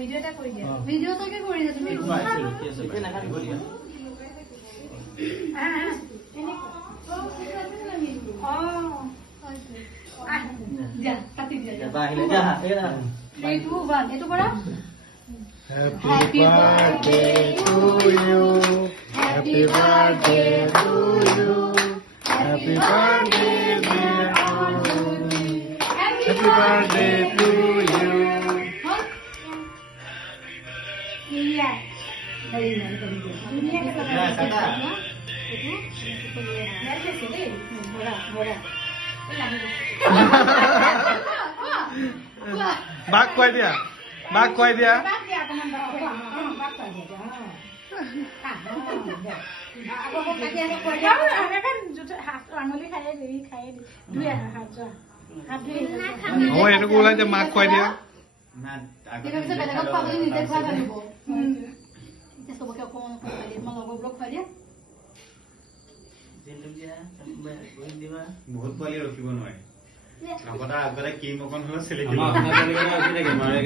ভিডিওটা কৰি দিয়া ভিডিওটাকে কৰি দিয়া তুমি Happy birthday to you. Happy birthday to you. Happy birthday, dear Anjali. Happy birthday to you. Back quay dia. Back quay dia. Oh, itu gula aja mak quay dia. বহুত পোৱালি ৰখিব নোৱাৰে। আগতে কি মকন হলো চেলেকি